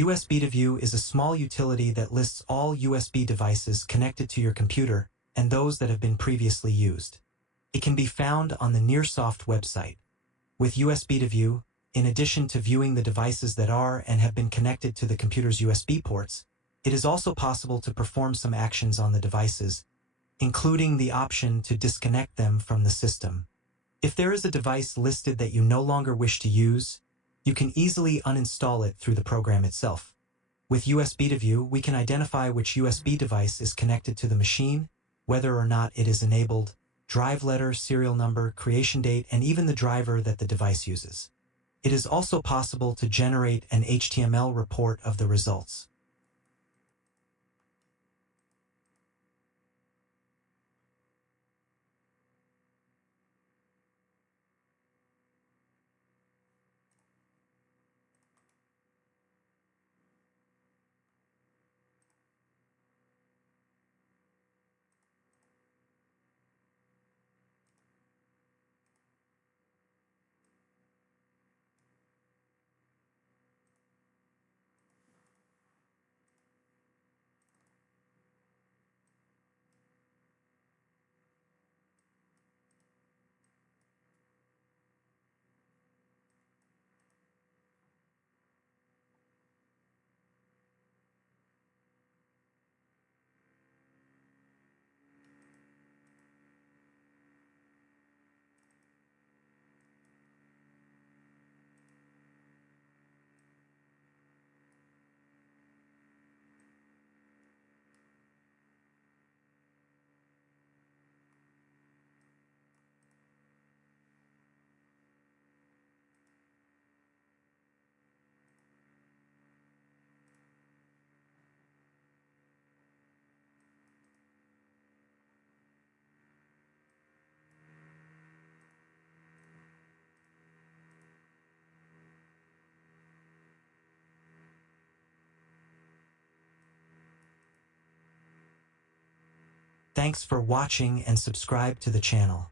USBDeview is a small utility that lists all USB devices connected to your computer and those that have been previously used. It can be found on the Nearsoft website. With USBDeview, in addition to viewing the devices that are and have been connected to the computer's USB ports, it is also possible to perform some actions on the devices, including the option to disconnect them from the system. If there is a device listed that you no longer wish to use, you can easily uninstall it through the program itself. With USBDeview, we can identify which USB device is connected to the machine, whether or not it is enabled, drive letter, serial number, creation date, and even the driver that the device uses. It is also possible to generate an HTML report of the results. Thanks for watching and subscribe to the channel.